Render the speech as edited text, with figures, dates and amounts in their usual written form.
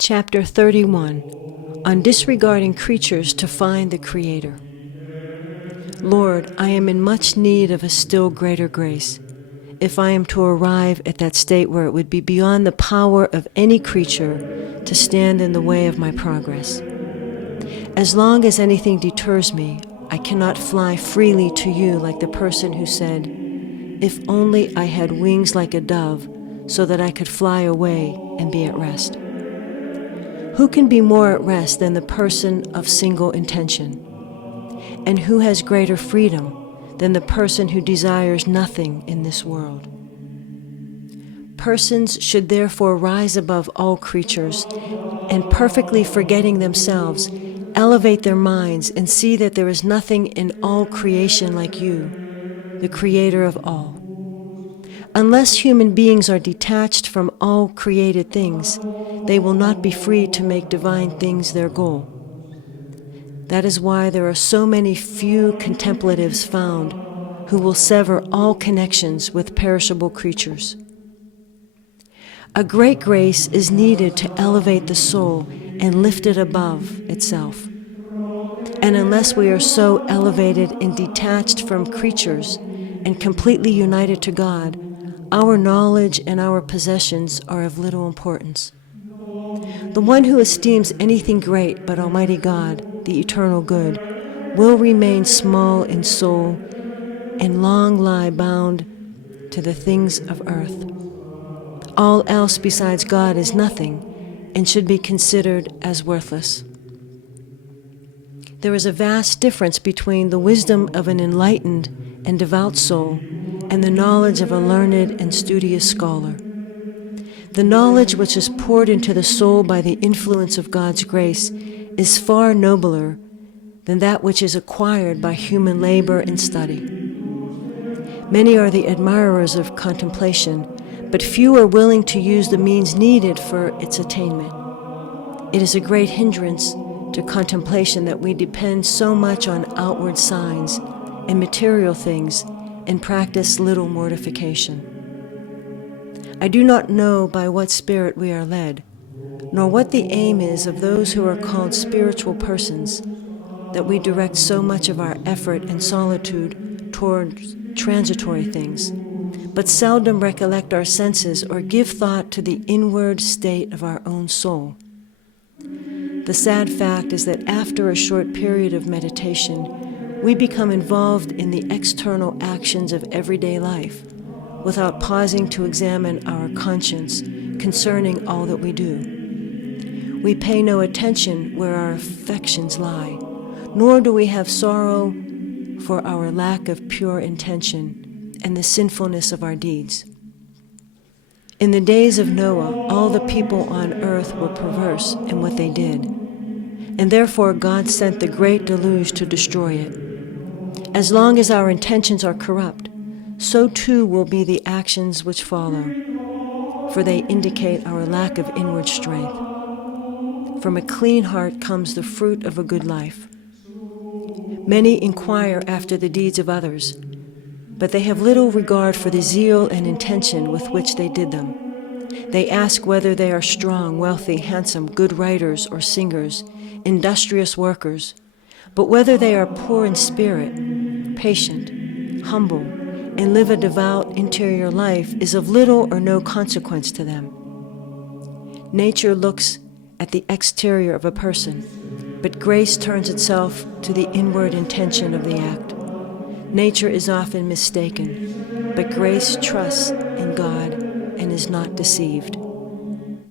Chapter 31, on disregarding creatures to find the Creator. Lord, I am in much need of a still greater grace, if I am to arrive at that state where it would be beyond the power of any creature to stand in the way of my progress. As long as anything deters me, I cannot fly freely to you like the person who said, "If only I had wings like a dove, so that I could fly away and be at rest." Who can be more at rest than the person of single intention? And who has greater freedom than the person who desires nothing in this world? Persons should therefore rise above all creatures, and perfectly forgetting themselves, elevate their minds and see that there is nothing in all creation like you, the Creator of all. Unless human beings are detached from all created things, they will not be free to make divine things their goal. That is why there are so many few contemplatives found who will sever all connections with perishable creatures. A great grace is needed to elevate the soul and lift it above itself. And unless we are so elevated and detached from creatures and completely united to God, our knowledge and our possessions are of little importance. The one who esteems anything great but Almighty God, the eternal good, will remain small in soul and long lie bound to the things of earth. All else besides God is nothing and should be considered as worthless. There is a vast difference between the wisdom of an enlightened and devout soul and the knowledge of a learned and studious scholar. The knowledge which is poured into the soul by the influence of God's grace is far nobler than that which is acquired by human labor and study. Many are the admirers of contemplation, but few are willing to use the means needed for its attainment. It is a great hindrance to contemplation that we depend so much on outward signs and material things and practice little mortification. I do not know by what spirit we are led, nor what the aim is of those who are called spiritual persons, that we direct so much of our effort and solitude towards transitory things, but seldom recollect our senses or give thought to the inward state of our own soul. The sad fact is that after a short period of meditation, we become involved in the external actions of everyday life, without pausing to examine our conscience concerning all that we do. We pay no attention where our affections lie, nor do we have sorrow for our lack of pure intention and the sinfulness of our deeds. In the days of Noah, all the people on earth were perverse in what they did, and therefore God sent the great deluge to destroy it. As long as our intentions are corrupt, so too will be the actions which follow, for they indicate our lack of inward strength. From a clean heart comes the fruit of a good life. Many inquire after the deeds of others, but they have little regard for the zeal and intention with which they did them. They ask whether they are strong, wealthy, handsome, good writers or singers, industrious workers, but whether they are poor in spirit, patient, humble, and live a devout interior life is of little or no consequence to them. Nature looks at the exterior of a person, but grace turns itself to the inward intention of the act. Nature is often mistaken, but grace trusts in God and is not deceived.